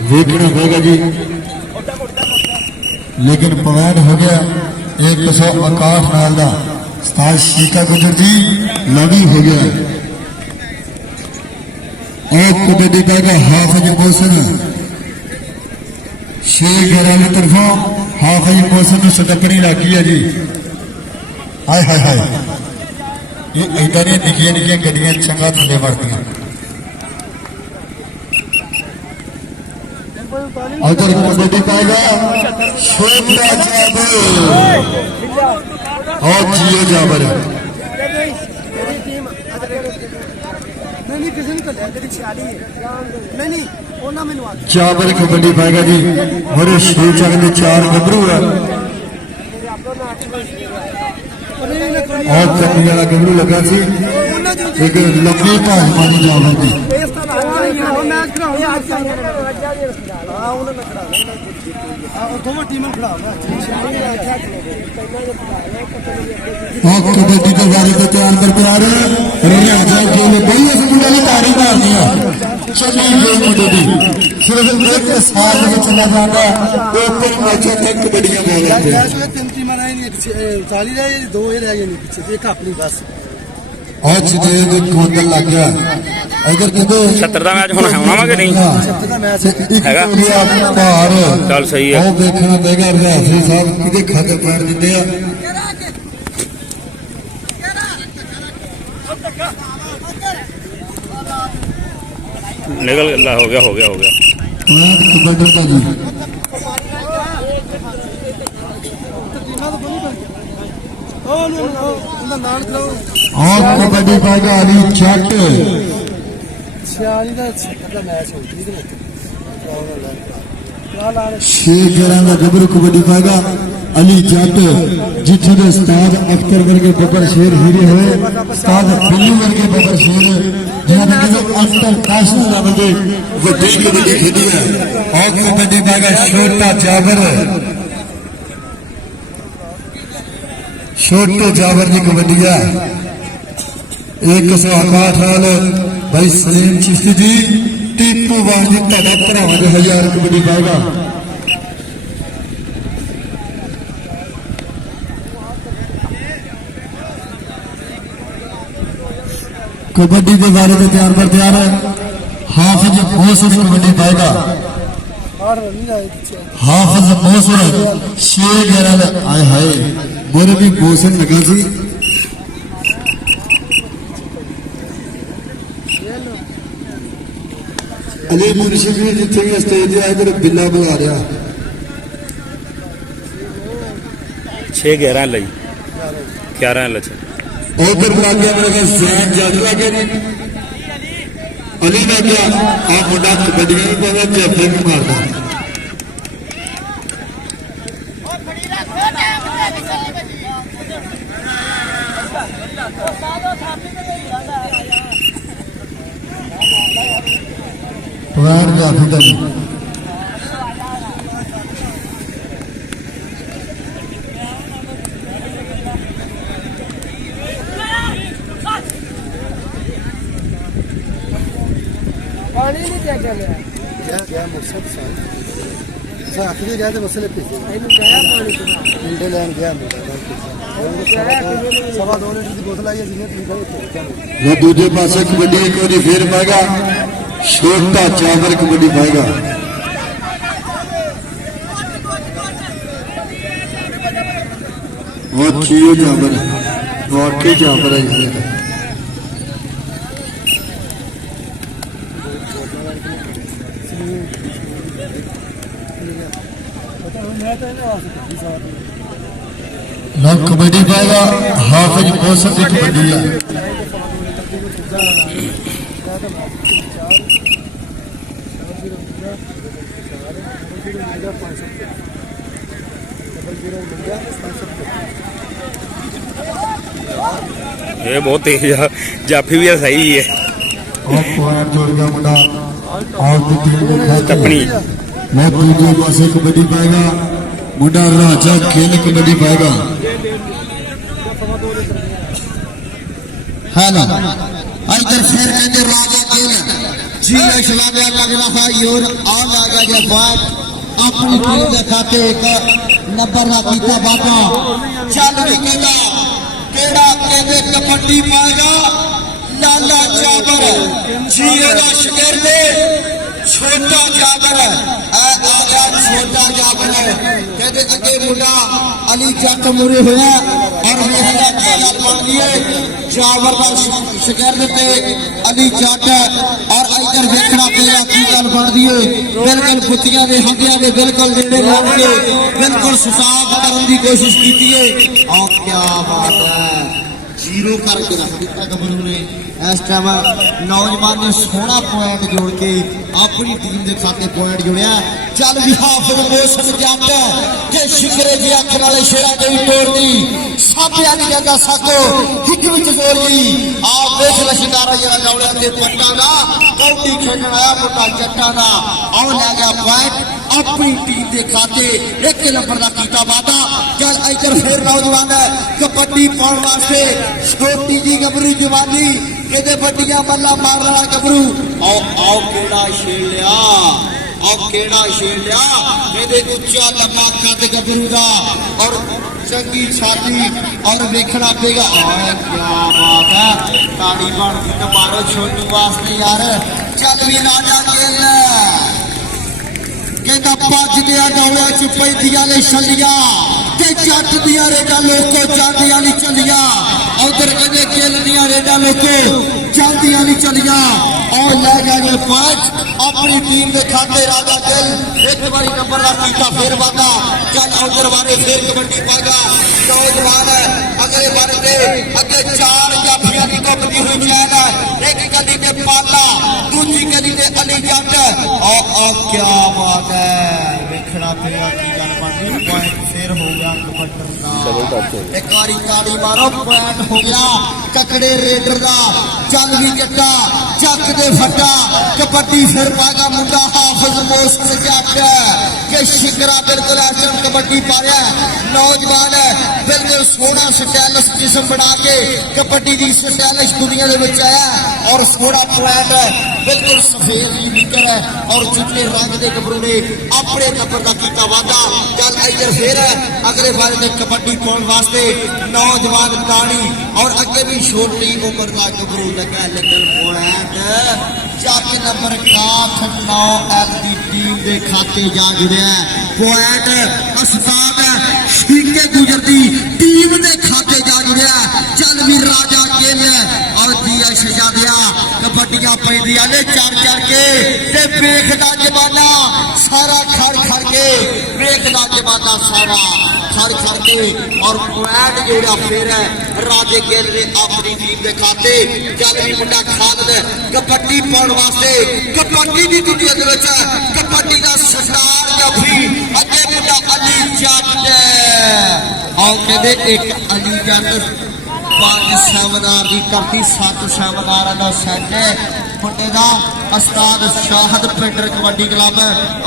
वेखना होगा जी, लेकिन पवैन हो गया 161 नाल दा उस्ताद शीका गुजर जी लवी हो गया। और कबड्डी पाएगा हाफिज मोहसिन 6-11 की तरफों हाफिज मोहसिन सदकनी लगी है जी। हाय हाय हाय, ये इधर निक्कियां निक्कियां गड्डियां चंगा थले वड़दियां। अगर कबड्डी पाएगा छोटा जाबर और जियो जाबर जाबर कबड्डी पाएगा जी। मेरे शेर चक के 4 गबरू है और कबड्डी वाला गबरू लगा सी एक लंबी भाजपा की जाबर की। कबड्डी के बारे में तैयार कर प्यार तारी मार दिया चली गई मुंडे सिर्फ एक साल में चला जाता ओपन मैचों तक कबड्डियां बोल रहे थे। 40 रह गए, 2 रह गए पीछे, एक अपनी बस और चिदेव गोंदल लग गया। अगर किदे 70 ਦਾ ਮੈਚ ਹੁਣ ਹੋਣਾ ਵਾ ਕਿ ਨਹੀਂ 70 ਦਾ ਮੈਚ ਹੈਗਾ? ਭਾਰ ਚੱਲ ਸਹੀ ਹੈ। ਉਹ ਦੇਖਣਾ ਪਏਗਾ ਰਿਆਸੀ ਸਾਹਿਬ ਕਿਤੇ ਖਾਤੇ ਪੈਣ ਦਿੰਦੇ ਆ। निकल ला हो गया हो गया हो गया। कबड्डी का जी और कबड्डी पाएगा अली जट 46 ਦਾ ਮੈਚ ਹੋ ਗਈ ਇਹਦੇ ਵਿੱਚ 6-11 का गबरू कबड्डी पाएगा अली जट जिथे के उस्ताद अख्तर वर्गे बबर शेर हीरे हुए उस्ताद बिल्लू वर्गे बबर शेर जिन्होंने अख्तर काशू नाम के वड्डी कबड्डी खेली है। और कबड्डी पाएगा छोटा जाबर छोटे जाबर की कबड्डी है 168 नाल भाई सलीम चिश्ती जी टीपू वाल जी तुहाडा भरावां दे 1000 कबड्डी पाएगा। कबड्डी के बारे में तैयार पर तैयार है हाफिज मोहसिन कबड्डी पाएगा। हाफिज मोहसिन 6-11 आए हाय मेरे भी मोहसिन लगा सी। अली मुर्शिद भी जिथे भी स्टेज आए मेरे बिल्ला बुला रहा 6-11 ਲਈ 11 ਲਈ उधर लग गया मेरे जैन जज लग गया अली ने क्या आ मुंडा कबड्डियां भी पाता जैफे भी मारता। पुरान जाफी का पानी नहीं क्या क्या गया गया मकसद सा आखिरी गया तो मसले पे गया पानी इंडे लैंड गया सवा 2 लीटर की बोतल आई है वो दूजे पासे कबड्डी एक बार फिर पाएगा छोटा जाबर कबड्डी पाएगा। वो जियो जाबर वाकई जाबर है इसमें ना कबड्डी पाएगा हाफिज मोहसिन की कबड्डी है। ये बहुत तेज है जाफी भी सही है जोड़ गया मुंडा टपनी मैं दूसरे पासे कबड्डी पाएगा मुंडा राजा खेल कबड्डी पाएगा है ना इधर फिर राजा खेल जी इस्लामिया लग रहा है और आ गया ये बात अपनी टीम के खाते एक नंबर का कीता बाटा चल भी कहता केड़ा कहते कबड्डी पाएगा लाला जाबर जी शिकर ने छोटा जाबर आजा छोटा जाबर कहते अगे मुंडा अली जट मुरे होया और मेरा क्या बन गई जाबर का शिकर ते अली जट और इधर देखना पेगा की गल बन गई बिल्कुल पुतिया दे हंडिया दे बिल्कुल नेड़े लग के बिल्कुल सुसाग करने की कोशिश की है और क्या बात है जीरो करके रख दिता गबरू ने इस टाइम नौजवान ने सोना पॉइंट जोड़ के अपनी टीम के खाते पॉइंट जोड़िया चल भी हाफिज मोहसिन जट के शिकरे जी अख वाले शेरा के भी तोड़ दी साबिया नहीं कहता साको हिट विच जोड़ दी आप देख लो शिकारा जरा दौड़िया ते पट्टा ना कौटी खेलना आया मोटा जट्टा ना और ले गया पॉइंट अपनी टीम के खाते एक नंबर का कीता वादा चल इधर फिर नौजवान कबड्डी पाने वास्ते छोटी जी गबरू जवानी कहते बड्डियां बल्ला मारने वाला गबरू आओ केड़ा शेर लिया आओ केड़ा शेर लिया कहते उच्चा लंबा कद गबरू का और चंगी छाती और देखना पेगा क्या बात है ताड़ी बन की तो मारो छोटू वास्ते यार चल भी राजा खेल कहता भज दिया दौड़ा च पैदिया ने छलिया जट दिया रेडा लोको जादिया नहीं चलिया उधर कहते खेल दिया रेडा लोको जादिया नहीं चलिया और ले गए पांच अपनी टीम के खाते राजा दिल एक बारी नंबर का कीता फिर वादा चल उधर वाले फिर कबड्डी पाएगा नौजवान अगले बार के अगे चार जाफिया की कबड्डी हुई जाएगा एक गली के पाला दूसरी गली के अली जट और क्या बात है देखना फिर की गल बनती पॉइंट फिर हो गया कबड्डी का एक बारी ताड़ी मारो पॉइंट हो गया ककड़े रेडर का चल भी जट्टा चक दे फटा कबड्डी फिर पाएगा मुंडा हाफिज मोहसिन जट के शिकरा बिल्कुल ऐसा कबड्डी पाया नौजवान बिल्कुल सोना स्टाइलिश जिस्म बना के कबड्डी की स्टाइलिश दुनिया के आया और सोना पॉइंट बिल्कुल सफेद निकल है और चिट्टे रंग के गबरू ने अपने नंबर का कीता वादा चल इधर फिर अगले बार ने कबड्डी पाने वास्ते नौजवान ताड़ी और अगे भी छोटी उम्र का गबरू लगा लेकिन पॉइंट जाके नंबर 9 एल की टीम के खाते जा जुड़े पॉइंट उस्ताद शीके गुजरती टीम के खाते जा जुड़े चल भी राजा गेल और दिया शहजादिया कबड्डियां पैदियां ने चार के ते वेखदा जमाना सारा खड़ के वेखदा जमाना सारा खड़ के और पॉइंट जोड़ा फिर राजे गेल ने अपनी टीम के खाते चल भी मुंडा खालिद कबड्डी पाने वास्ते कबड्डी की दुनिया दे विच कबड्डी का सरदार जाफी अगे मुंडा अली जट और कहते एक अली जट 5 सेमिनार की धरती 7 सेमिनार का सेट मुंडे का उस्ताद शाहद पिंडर कबड्डी क्लब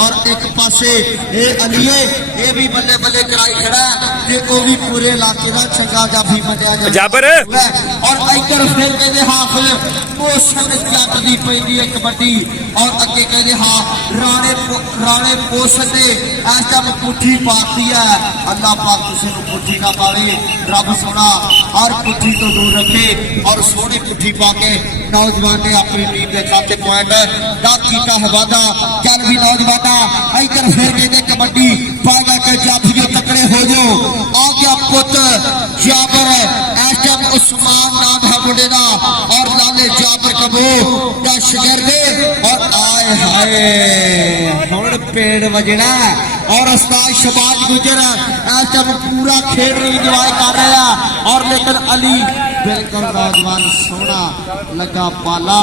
और एक पासे ये अलीए ये भी बल्ले बल्ले कराई खड़ा ते वो भी पूरे इलाके का चंगा जाफी मनिया जाबर और इधर फिर कहते हाफिज मोहसिन जट की पैंदी है कबड्डी और अगे कहते हाँ राणे मोहसिन ने इस टाइम पुठी पाती है अल्लाह पाक किसी को पुठी ना पावे रब सोना हर पुठी तो दूर रखे और सोनी पुठी पा के नौजवान ने अपनी टीम के खाते पॉइंट दा कीता है वादा चल भी नौजवान इधर फिर कहते कबड्डी पाएगा के जाफियों तकड़े हो जाओ आ गया पुत जाबर इस टाइम उस्मान नाम है मुंडे का और लाले जाबर कबो दा शिकरदे और आए हाय हुण पेड़ वजना और उस्ताद शबाज गुजर इस टाइम पूरा खेल इंजॉय कर रहा और लेकिन अली बिल्कुल नौजवान सोना लगा पाला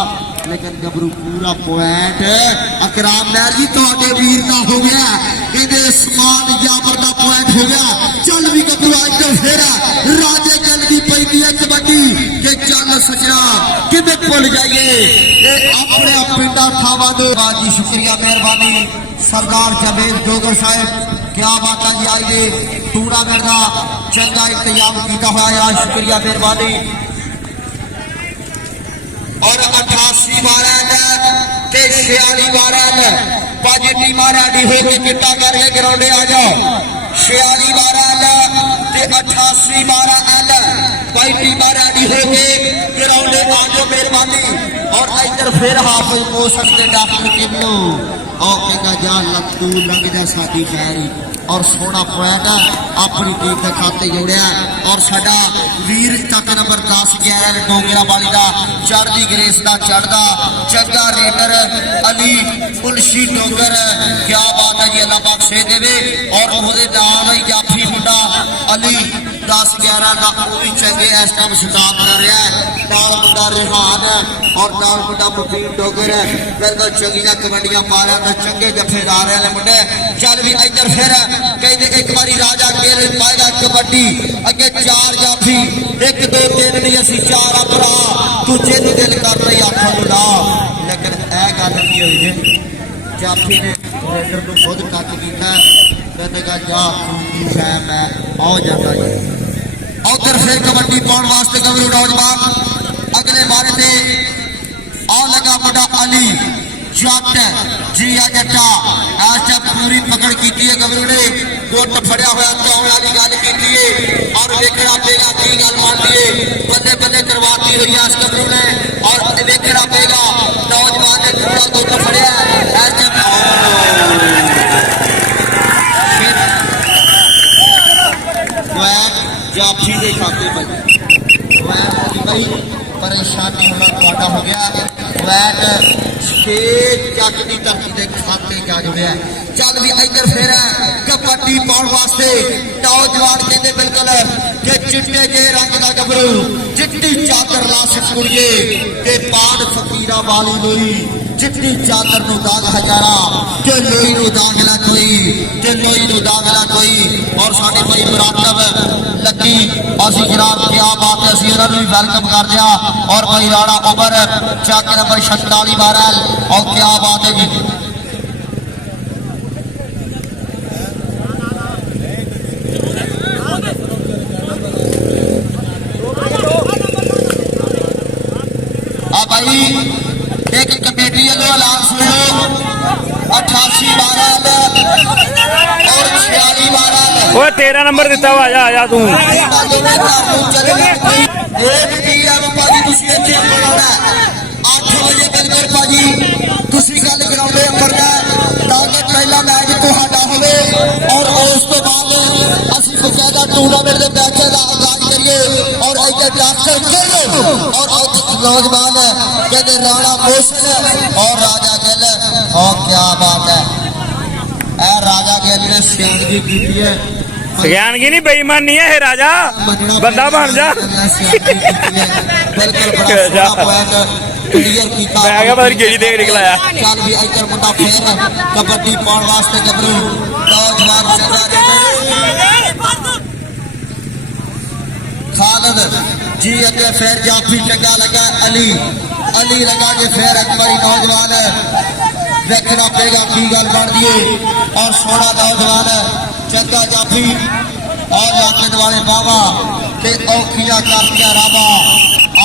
लेकिन गबरू पूरा पॉइंट अकराम नैर जी तो वीर का हो गया कहते उस्मान जाबर का पॉइंट हो गया चल भी गबरू इधर फिर राजे गल की पैदी है कबड्डी के चल सजना कि भुल जाइए अपने पिंडा थावा दे बाजी शुक्रिया मेहरबानी सरदार जावेद डोगर साहब क्या बात है जी आइए टूर्नामेंट का चंगा इंतजाम किया हुआ शुक्रिया मेहरबानी और 88-12 ते 46-12 पांच टीम रेडी होकर चिट्टा करके ग्राउंडे आ जाओ 46-12 ते 88-12 पांच टीम रेडी होके ग्राउंडे आ जाओ मेहरबानी और इधर फिर हाफिज पोषण के डॉक्टर किन्नू और कहना जा लत्तू लग जा साडी खैरी और सोना पॉइंट अपनी टीम के खाते जोड़िया और साडा वीर तक नंबर 10-11 डोगरा वाली का चढ़ती ग्रेस का चढ़दा चंगा रेडर अली मुंशी डोगर क्या बात है जी अल्लाह बख्शे देवे और ओहदे नाल ही जाफी मुंडा अली 10-11 का वो भी चंगे इस टाइम स्टार्ट कर रहा है नाल मुंडा रिहान और नाल मुंडा मुफीद डोगर बिल्कुल चंगियां कबड्डियां पा रहा तो चंगे जफेदार है मुंडे चल भी इधर फिर कहते एक बारी राजा खेल पाएगा कबड्डी अगे 4 जाफी 1 2 3 नहीं असी 4 भरा दूजे नु दिल कर रही आखा मुंडा लेकिन ए गल नहीं हुई जी जाफी ने रेडर को खुद टच किया कहतेगा जा शायद मैं आ जाता जी उधर फिर कबड्डी पाने वास्ते गबरू नौजवान अगले बारे से आ लगा मुंडा अली जट जी आ जट्टा आज पूरी पकड़ की गबरू ने गुट फड़िया हुआ चौन वाली गल की और देखना पेगा की गल मान लीए बल्ले बल्ले करवाती हुई इस गबरू ने और देखना पेगा नौजवान ने पूरा गुट फड़िया जाफी के खाते भाई परेशानी होना हो गया वैट 6 चक की धरती के खाते जा जुड़िया चल भी इधर फिर कबड्डी पाने वास्ते नौजवान कहते बिल्कुल कि चिट्टे जे रंग का गबरू चिट्टी चादर ला सकुड़िए ते पान फकीरा वाली लोई चिट्टी चादर नु दाग हजारा ते लोई नु दागला कोई और साडे भाई मुरातब लगी असी जनाब क्या बात है असी उन्होंने भी वेलकम कर दिया और भाई राणा उबर चाके नंबर 46-12 और क्या बात है जी भाई एक कमेटी ऐलान सुनो 88-12 और 46-12 ओए 13 नंबर दिता हुआ आ जा तू टूर्नामेंट के मैच का आगाज करिए और नौजवान कहते राणा मोशन और राजा गिल और क्या बात है राजा गिल ने सेवगी की है ज्ञान की नहीं बेईमानी है राजा बंदा बन जा बिल्कुल बड़ा पॉइंट क्लियर कीता मैं क्या पता केड़ी देख निकलाया चल भी इधर मुंडा फिर कबड्डी पाने वास्ते गबरू नौजवान खालिद जी अगे फिर जाफी चंगा लगा अली लगा के फिर एक बारी नौजवान देखना पेगा की गल बन दिए और सोना नौजवान चंगा जाफी और लाखन वाले बाबा ते औखियां कर दिया राबा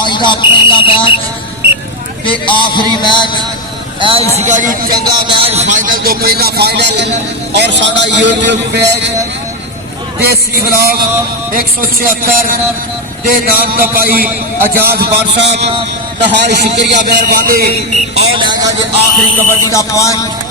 आज का पहला मैच ते आखिरी मैच ऐसा जी चंगा मैच फाइनल तो पहला फाइनल और साडा यूट्यूब पेज देसी ब्लॉग 176 के नाम का भाई आजाद बादशाह नहाय शुक्रिया मेहरबानी और लगा जी आखिरी कबड्डी का पॉइंट